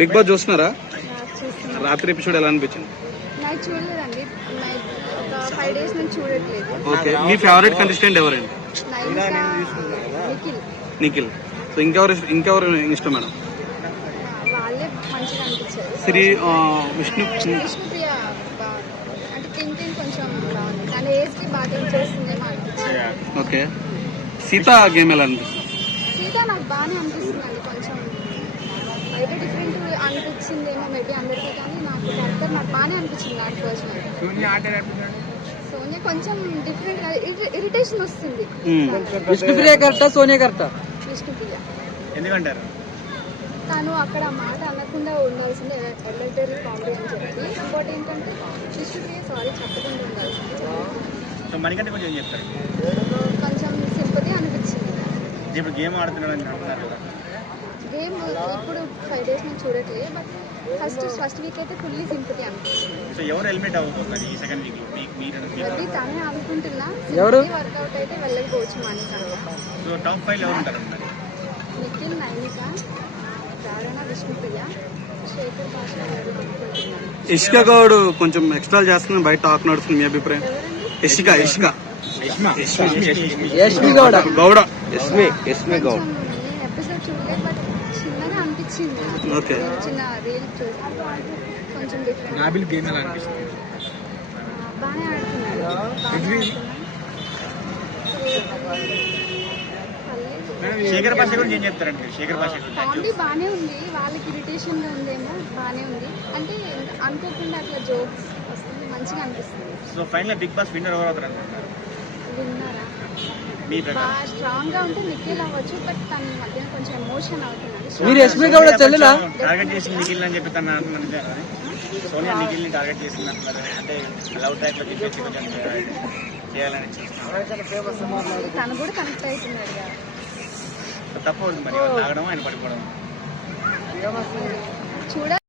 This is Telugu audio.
బిగ్ బాస్ చూస్తున్నారా? రాత్రి ఎపిసోడ్ ఎలా అనిపించింది? చూడలేదండి, ఒక 5 days నుంచి చూడట్లేదు. ఓకే, మీ ఫేవరెట్ కంటెస్టెంట్ ఎవరండి? నిఖిల్. సో ఇంకెవరు ఇష్టం మేడం? వాళ్ళే మంచిగా అనిపించారు. విష్ణుప్రియ అంటే థింకింగ్ కొంచెం బాగుంది, తన ఏజ్ కి బాగా థింక్ చేస్తుందేమో అనిపించింది. ఓకే, సీత గేమ్ ఎలా అనిపిస్తుంది? సీత నాకు బాగానే అనిపిస్తుందండి, కొంచెం బయట డిఫరెంట్ అనిపించిందేమో మేబీ అందరికీ, కానీ నాకు క్యారెక్టర్ నాకు బాగానే అనిపించింది. నాకు పర్సనల్ సోనియా కొంచెం డిఫరెంట్ గా ఇరిటేషన్ వస్తుంది. విష్ణుప్రియ కరెక్టా, సోనియా కరెక్టా? విష్ణుప్రియ ఎందుకంటారు? తను అక్కడ మాట అనకుండా ఉండాల్సిందే, ఎలిటరీ కామెడీ అని చెప్పి. ఇంకోటి ఏంటంటే విష్ణుప్రియ సారీ చెప్పకుండా ఉండాల్సింది. కొంచెం సింపతి అనిపించింది. గేమ్ ఆడుతున్నాడు. గేమ్ ఇప్పుడు 5 days నుంచి చూడట్లేదు, బట్ ఫస్ట్ వీక్ అయితే ఫుల్లీ సింపతి అనిపించింది. అది తనే అనుకుంటున్నా, వర్కౌట్ అయితే వెళ్ళకపోవచ్చు మానిక. నిఖిల్, నైనిక, రారణ, విష్ణుప్రియ, శేఖర్ భాష అనుకుంటున్నాను. ఇష్క గౌడ్ కొంచెం ఎక్స్ట్రా చేస్తుంది, బయట టాక్ నడుస్తుంది. మీ అభిప్రాయం? ఇష్క గౌడ ఎపిసోడ్ చూడలేదు, బట్ చిన్నగా అనిపించింది. ఓకే, చిన్న రీల్ చూసి కొంచెం డిఫరెంట్. బాగానే ఆడుతున్నాడు. శేఖర్ భాష గురించి ఏం చెప్తారండి? కామెడీ బాగానే ఉంది, వాళ్ళకి ఇరిటేషన్ గా ఉందేమో, బాగానే ఉంది. అంటే అనుకోకుండా అట్లా జోక్స్ వస్తుంది, మంచిగా అనిపిస్తుంది. So final Bigg Boss winner ఎవరు అవుతారు అనుకుంటున్నారు? విన్నారా? బాగా స్ట్రాంగ్ గా ఉంటే నిఖిల్ అవ్వచ్చు, బట్ తన మధ్య కొంచెం ఎమోషన్ అవుతున్నాడు. మీరు ఎస్పీ గౌడ చెల్లెలా టార్గెట్ చేసి నిఖిల్ అని చెప్పి తన సోనియా నిఖిల్ ని టార్గెట్ చేసింది అంటున్నారు. అంటే లవ్ ట్రాక్ లో చెప్పేసి కొంచెం చేయాలని తను కూడా కనెక్ట్ అవుతున్నాడు కదా. తప్పవుతుంది మరి తాగడం, ఆయన పడిపోవడం. చూడ